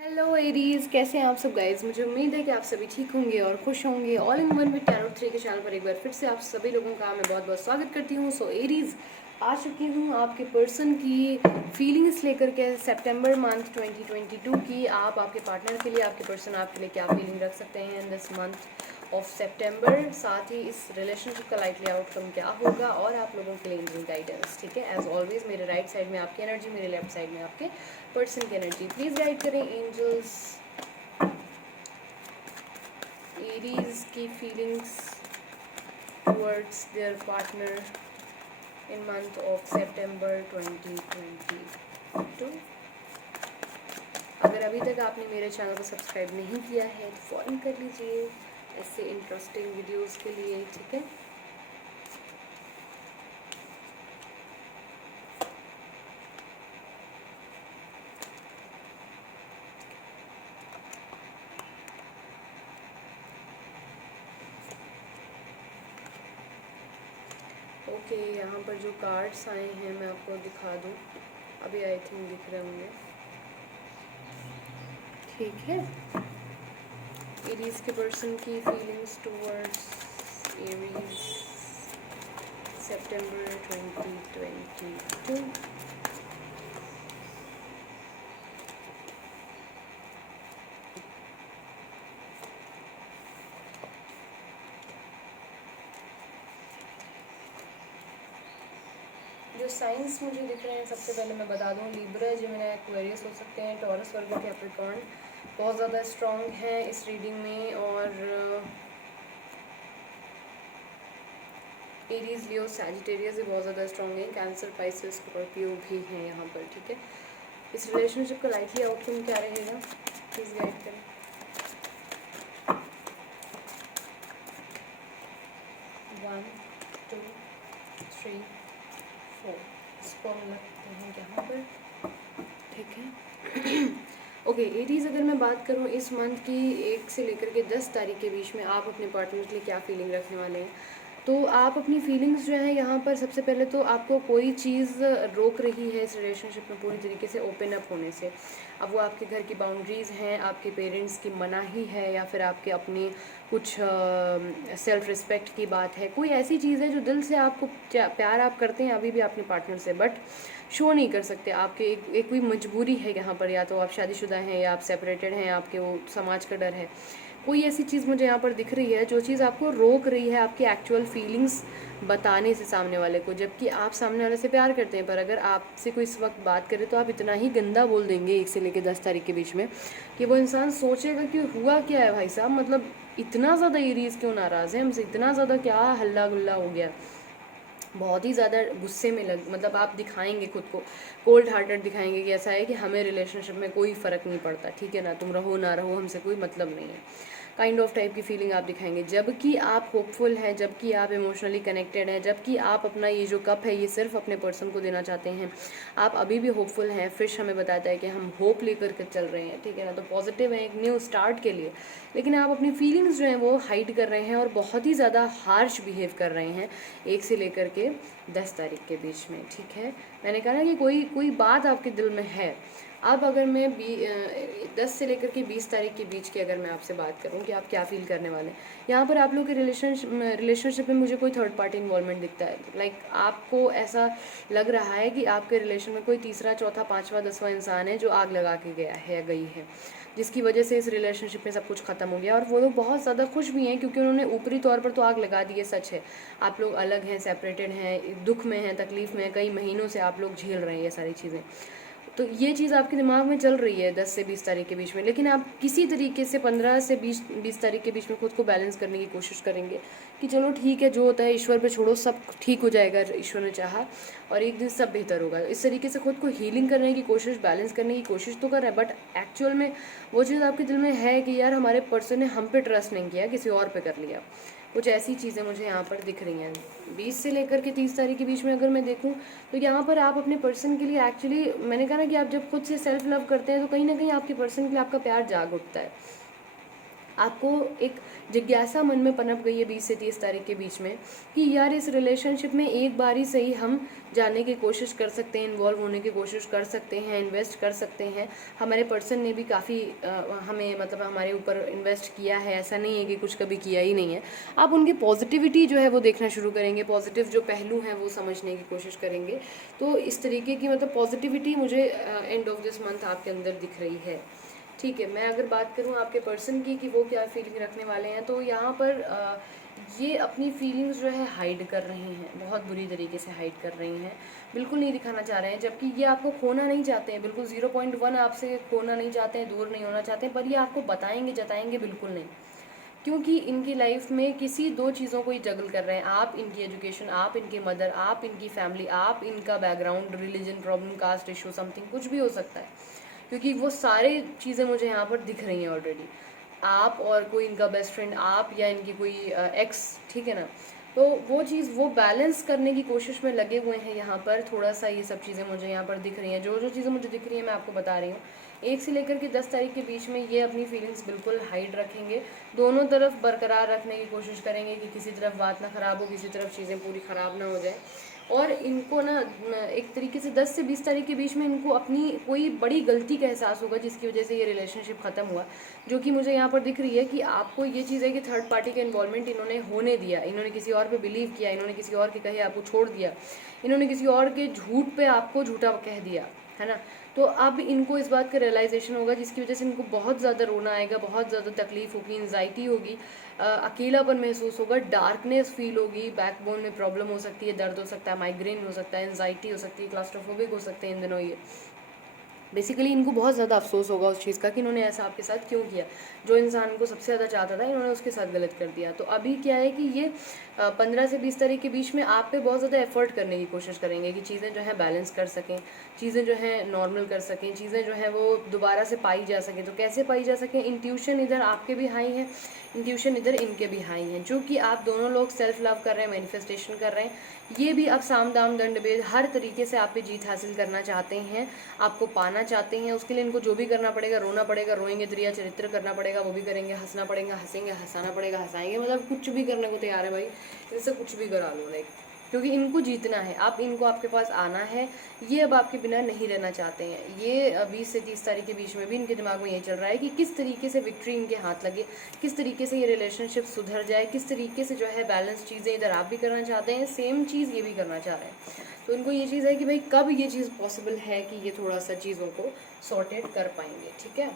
Hello Aries, कैसे हैं आप सब गाइज। मुझे उम्मीद है कि आप सभी ठीक होंगे और खुश होंगे। All in one with tarot 3 के चैनल पर एक बार फिर से आप सभी लोगों का मैं बहुत बहुत स्वागत करती हूँ। सो एरीज, आ चुकी हूँ आपके पर्सन की फीलिंग्स लेकर के सितंबर मंथ 2022 की। आप आपके पार्टनर के लिए, आपके पर्सन आपके लिए क्या फीलिंग रख सकते हैं इन दिस मंथ ऑफ सितंबर। साथ ही इस रिलेशनशिप का लाइटली आउटकम क्या होगा और आप लोगों के लिए एंजल गाइडेंस। ठीक है, एज ऑलवेज मेरे राइट साइड में आपकी एनर्जी, मेरे लेफ्ट साइड में आपके पर्सन की एनर्जी। प्लीज गाइड करें एंजल्स एरीज की feelings towards their partner in month of September 2022। अगर अभी तक आपने मेरे चैनल को सब्सक्राइब नहीं किया है तो फौरन कर लीजिए ऐसे इंटरेस्टिंग वीडियोस के लिए। ठीक है, ओके यहाँ पर जो कार्ड्स आए हैं मैं आपको दिखा दूँ। अभी आई थिंक दिख रहे होंगे। ठीक है, एरीज के पर्सन की फीलिंग्स टुवर्ड्स एरीज सितंबर 2022। जो साइंस मुझे दिख रहे हैं, सबसे पहले मैं बता दूं, लिब्रा, जेमिनी, एक्वेरियस हो सकते हैं, टॉरस, वर्गो, कैप्रिकॉर्न बहुत ज़्यादा स्ट्रॉन्ग हैं इस रीडिंग में। और एरीज, लियो, सैजिटेरियस भी बहुत ज़्यादा स्ट्रॉन्ग है। कैंसर, पाइसेस, स्कॉर्पियो भी हैं यहाँ पर। ठीक है, इस रिलेशनशिप का लाइटली आउटकम क्या रहेगा, प्लीज़ गाइड करें। 1 2 3 4 स्पर्म लगते हैं यहाँ पर। ठीक है, ओके एरीज, अगर मैं बात करूँ इस मंथ की 1 से लेकर के 10 तारीख के बीच में आप अपने पार्टनर के लिए क्या फीलिंग रखने वाले हैं। तो आप अपनी फीलिंग्स जो है यहाँ पर, सबसे पहले तो आपको कोई चीज़ रोक रही है इस रिलेशनशिप में पूरी तरीके से ओपन अप होने से। अब वो आपके घर की बाउंड्रीज़ हैं, आपके पेरेंट्स की मनाही है, या फिर आपके अपनी कुछ सेल्फ रिस्पेक्ट की बात है। कोई ऐसी चीज़ है जो दिल से आपको प्यार आप करते हैं अभी भी अपने पार्टनर से, बट शो नहीं कर सकते। आपके एक कोई मजबूरी है यहाँ पर, या तो आप शादीशुदा हैं या आप सेपरेटेड हैं, आपके वो समाज का डर है। कोई ऐसी चीज़ मुझे यहाँ पर दिख रही है जो चीज़ आपको रोक रही है आपकी एक्चुअल फीलिंग्स बताने से सामने वाले को, जबकि आप सामने वाले से प्यार करते हैं। पर अगर आपसे कोई इस वक्त बात करे तो आप इतना ही गंदा बोल देंगे 1 से लेकर 10 तारीख के बीच में कि वो इंसान सोचेगा कि हुआ क्या है भाई साहब, मतलब इतना ज़्यादा एरीज क्यों नाराज़ है हमसे, इतना ज़्यादा क्या हल्ला गुल्ला हो गया। बहुत ही ज़्यादा गुस्से में मतलब आप दिखाएंगे खुद को कोल्ड हार्टेड दिखाएंगे कि ऐसा है कि हमें रिलेशनशिप में कोई फ़र्क नहीं पड़ता, ठीक है ना, तुम रहो ना रहो हमसे कोई मतलब नहीं है, काइंड ऑफ टाइप की फीलिंग आप दिखाएंगे। जबकि आप होपफुल हैं, जबकि आप इमोशनली कनेक्टेड हैं, जबकि आप अपना ये जो कप है ये सिर्फ अपने पर्सन को देना चाहते हैं, आप अभी भी होपफुल हैं। फिश हमें बताता है कि हम होप लेकर के चल रहे हैं, ठीक है ना, तो पॉजिटिव है एक न्यू स्टार्ट के लिए। लेकिन आप अपनी फीलिंग्स जो हैं वो हाइड कर रहे हैं और बहुत ही ज़्यादा हार्श बिहेव कर रहे हैं 1 से लेकर के 10 तारीख के बीच में। ठीक है, मैंने कहा ना कि कोई कोई बात आपके दिल में है। अब अगर मैं 10 से लेकर के 20 तारीख के बीच की अगर मैं आपसे बात करूं कि आप क्या फील करने वाले हैं, यहाँ पर आप लोग के रिलेशनशिप में मुझे कोई थर्ड पार्टी इन्वॉल्वमेंट दिखता है। लाइक आपको ऐसा लग रहा है कि आपके रिलेशन में कोई तीसरा, चौथा, पाँचवा, 10वां इंसान है जो आग लगा के गया है या गई है, जिसकी वजह से इस रिलेशनशिप में सब कुछ ख़त्म हो गया। और वो लोग बहुत ज़्यादा खुश भी हैं क्योंकि उन्होंने ऊपरी तौर पर तो आग लगा दी है, सच है। आप लोग अलग हैं, सेपरेटेड हैं, दुख में हैं, तकलीफ़ में हैं, कई महीनों से आप लोग झेल रहे हैं ये सारी चीज़ें। तो ये चीज़ आपके दिमाग में चल रही है 10 से 20 तारीख के बीच में, लेकिन आप किसी तरीके से 15 से 20 तारीख के बीच में खुद को बैलेंस करने की कोशिश करेंगे कि चलो ठीक है, जो होता है ईश्वर पे छोड़ो, सब ठीक हो जाएगा, ईश्वर ने चाहा और एक दिन सब बेहतर होगा। इस तरीके से खुद को हीलिंग करने की कोशिश, बैलेंस करने की कोशिश तो कर रहे हैं, बट एक्चुअल में वो चीज़ आपके दिल में है कि यार हमारे पर्सन ने हम पे ट्रस्ट नहीं किया, किसी और पे कर लिया। कुछ ऐसी चीज़ें मुझे यहाँ पर दिख रही हैं। 20 से लेकर के 30 तारीख के बीच में अगर मैं देखूँ तो यहाँ पर आप अपने पर्सन के लिए एक्चुअली, मैंने कहा ना कि आप जब खुद से सेल्फ लव करते हैं तो कहीं ना कहीं आपके पर्सन के लिए आपका प्यार जाग उठता है। आपको एक जिज्ञासा मन में पनप गई है 20 से 30 तारीख के बीच में कि यार इस रिलेशनशिप में एक बार ही सही हम जाने की कोशिश कर सकते हैं, इन्वॉल्व होने की कोशिश कर सकते हैं, इन्वेस्ट कर सकते हैं। हमारे पर्सन ने भी काफ़ी हमें मतलब हमारे ऊपर इन्वेस्ट किया है, ऐसा नहीं है कि कुछ कभी किया ही नहीं है। आप उनकी पॉजिटिविटी जो है वो देखना शुरू करेंगे, पॉजिटिव जो पहलू हैं वो समझने की कोशिश करेंगे। तो इस तरीके की मतलब पॉजिटिविटी मुझे एंड ऑफ दिस मंथ आपके अंदर दिख रही है। ठीक है, मैं अगर बात करूँ आपके पर्सन की कि वो क्या फीलिंग रखने वाले हैं, तो यहाँ पर ये अपनी फीलिंग्स जो है हाइड कर रहे हैं, बहुत बुरी तरीके से हाइड कर रही हैं, बिल्कुल नहीं दिखाना चाह रहे हैं। जबकि ये आपको खोना नहीं चाहते हैं, बिल्कुल 0.1 आपसे खोना नहीं चाहते हैं, दूर नहीं होना चाहते हैं, पर ये आपको बताएंगे जताएंगे बिल्कुल नहीं। क्योंकि इनकी लाइफ में किसी दो चीज़ों को ही जगल कर रहे हैं, आप इनकी एजुकेशन, आप इनके मदर, आप इनकी फैमिली, आप इनका background, religion problem, caste issue, something कुछ भी हो सकता है। क्योंकि वो सारे चीज़ें मुझे यहाँ पर दिख रही हैं ऑलरेडी। आप और कोई इनका बेस्ट फ्रेंड, आप या इनकी कोई एक्स, ठीक है ना। तो वो चीज़ वो बैलेंस करने की कोशिश में लगे हुए हैं यहाँ पर। थोड़ा सा ये सब चीज़ें मुझे यहाँ पर दिख रही हैं, जो जो चीज़ें मुझे दिख रही हैं मैं आपको बता रही हूँ। 1 से लेकर के 10 तारीख के बीच में ये अपनी फीलिंग्स बिल्कुल हाइड रखेंगे, दोनों तरफ बरकरार रखने की कोशिश करेंगे कि किसी तरफ बात ना ख़राब हो, किसी तरफ चीज़ें पूरी ख़राब ना हो जाए। और इनको ना एक तरीके से 10 से 20 तारीख के बीच में इनको अपनी कोई बड़ी गलती का एहसास होगा जिसकी वजह से ये रिलेशनशिप ख़त्म हुआ, जो कि मुझे यहाँ पर दिख रही है कि आपको ये चीज़ है कि थर्ड पार्टी का इन्वॉल्वमेंट इन्होंने होने दिया, इन्होंने किसी और पे बिलीव किया, इन्होंने किसी और के कहे आपको छोड़ दिया, इन्होंने किसी और के झूठ पे आपको झूठा कह दिया, है ना। तो अब इनको इस बात का रियलाइजेशन होगा जिसकी वजह से इनको बहुत ज़्यादा रोना आएगा, बहुत ज़्यादा तकलीफ होगी, एंजाइटी होगी, अकेलापन महसूस होगा, डार्कनेस फील होगी, बैकबोन में प्रॉब्लम हो सकती है, दर्द हो सकता है, माइग्रेन हो सकता है, एंजाइटी हो सकती है, क्लास्ट्रोफोबिक हो सकते हैं इन दिनों ये। बेसिकली इनको बहुत ज़्यादा अफसोस होगा उस चीज़ का कि इन्होंने ऐसा आपके साथ क्यों किया, जो इंसान को सबसे ज़्यादा चाहता था इन्होंने उसके साथ गलत कर दिया। तो अभी क्या है कि ये 15 से 20 तारीख के बीच में आप पे बहुत ज़्यादा एफर्ट करने की कोशिश करेंगे कि चीज़ें जो है बैलेंस कर सकें, चीज़ें जो है नॉर्मल कर सकें, चीज़ें जो है वो दोबारा से पाई जा सकें। तो कैसे पाई जा सकें, इंट्यूशन इधर आपके भी हाई है, इंट्यूशन इधर इनके भी हाई हैं, जो कि आप दोनों लोग सेल्फ लव कर रहे हैं, मैनिफेस्टेशन कर रहे हैं। ये भी अब साम दाम दंड भेद हर तरीके से आप पे जीत हासिल करना चाहते हैं, आपको पाना चाहते हैं। उसके लिए इनको जो भी करना पड़ेगा, रोना पड़ेगा, रोएंगे, दरिया चरित्र करना पड़ेगा, वो भी करेंगे, हंसना पड़ेगा, हंसेंगे, हंसाना पड़ेगा, हंसाएंगे, मतलब कुछ भी करने को तैयार है भाई, इनसे कुछ भी करा लो लाइक, क्योंकि इनको जीतना है। आप इनको आपके पास आना है, ये अब आपके बिना नहीं रहना चाहते हैं। ये 20 से 30 तारीख के बीच में भी इनके दिमाग में ये चल रहा है कि किस तरीके से विक्ट्री इनके हाथ लगे, किस तरीके से ये रिलेशनशिप सुधर जाए, किस तरीके से जो है बैलेंस चीज़ें इधर आप भी करना चाहते हैं, सेम चीज़ ये भी करना चाह रहे हैं। तो इनको ये चीज़ है कि भाई कब ये चीज़ पॉसिबल है कि ये थोड़ा सा चीज़ों को सॉर्टेड कर पाएंगे। ठीक है,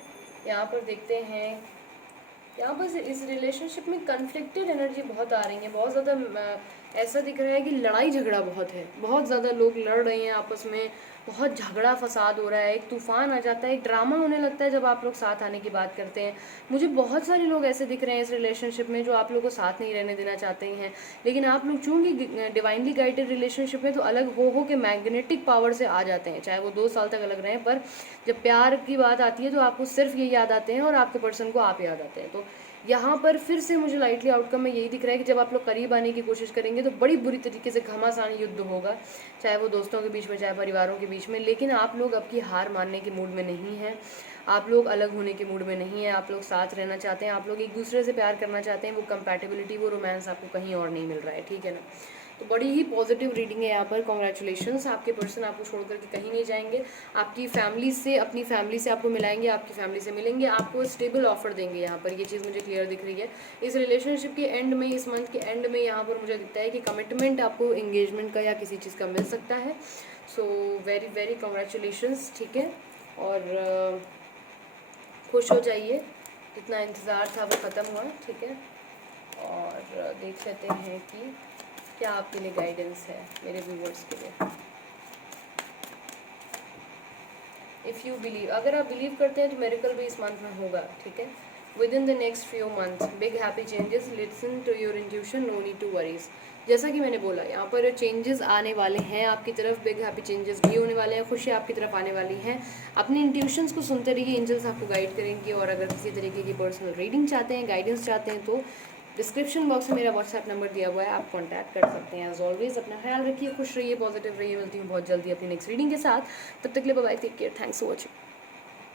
यहाँ पर देखते हैं, यहाँ पर इस रिलेशनशिप में कन्फ्लिक्टेड एनर्जी बहुत आ रही है, बहुत ज़्यादा ऐसा दिख रहा है कि लड़ाई झगड़ा बहुत है, बहुत ज़्यादा लोग लड़ रहे हैं आपस में, बहुत झगड़ा फसाद हो रहा है, एक तूफान आ जाता है, एक ड्रामा होने लगता है जब आप लोग साथ आने की बात करते हैं। मुझे बहुत सारे लोग ऐसे दिख रहे हैं इस रिलेशनशिप में जो आप लोग को साथ नहीं रहने देना चाहते हैं, लेकिन आप लोग चूँकि डिवाइनली गाइडेड रिलेशनशिप में तो अलग हो के मैग्नेटिक पावर से आ जाते हैं, चाहे वो 2 साल तक अलग रहें, पर जब प्यार की बात आती है तो आपको सिर्फ ये याद आते हैं और आपके पर्सन को आप याद आते हैं। तो यहाँ पर फिर से मुझे लाइटली आउटकम में यही दिख रहा है कि जब आप लोग करीब आने की कोशिश करेंगे तो बड़ी बुरी तरीके से घमासान युद्ध होगा, चाहे वो दोस्तों के बीच में, चाहे परिवारों के बीच में। लेकिन आप लोग अब की हार मानने के मूड में नहीं हैं, आप लोग अलग होने के मूड में नहीं हैं, आप लोग साथ रहना चाहते हैं, आप लोग एक दूसरे से प्यार करना चाहते हैं। वो कंपैटिबिलिटी, वो रोमांस आपको कहीं और नहीं मिल रहा है, ठीक है ना। तो बड़ी ही पॉजिटिव रीडिंग है यहाँ पर, कॉन्ग्रेचुलेशंस। आपके पर्सन आपको छोड़ करके कहीं नहीं जाएंगे, आपकी फैमिली से, अपनी फैमिली से आपको मिलाएंगे, आपकी फैमिली से मिलेंगे, आपको स्टेबल ऑफर देंगे। यहाँ पर ये चीज़ मुझे क्लियर दिख रही है। इस रिलेशनशिप के एंड में, इस मंथ के एंड में यहाँ पर मुझे दिखता है कि कमिटमेंट आपको एंगेजमेंट का या किसी चीज़ का मिल सकता है। सो वेरी वेरी कॉन्ग्रेचुलेशंस, ठीक है। और खुश हो जाइए, जितना इंतज़ार था वो ख़त्म हुआ, ठीक है। और देख लेते हैं कि क्या आपके लिए गाइडेंस है मेरे व्यूवर्स के लिए। इफ़ यू बिलीव, अगर आप बिलीव करते हैं तो मेरेकल भी इस मंथ में होगा, ठीक है। Within the next few month big happy changes, listen to your intuition, no need to worries. जैसा कि मैंने बोला, यहाँ पर चेंजेस आने वाले हैं आपकी तरफ, बिग हैप्पी चेंजेस भी होने वाले हैं, खुशी आपकी तरफ आने वाली हैं। अपने इंट्यूशंस को सुनते रहिए, एंजल्स आपको गाइड करेंगे। और अगर किसी तरीके की पर्सनल रीडिंग चाहते हैं, गाइडेंस चाहते हैं, तो डिस्क्रिप्शन बॉक्स में मेरा व्हाट्सएप नंबर दिया हुआ है, आप कांटेक्ट कर सकते हैं। एज ऑलवेज अपना ख्याल रखिए, खुश रहिए, पॉजिटिव रहिए। मिलती हूँ बहुत जल्दी अपनी नेक्स्ट रीडिंग के साथ, तब तक के लिए bye bye, take care, thanks for watching.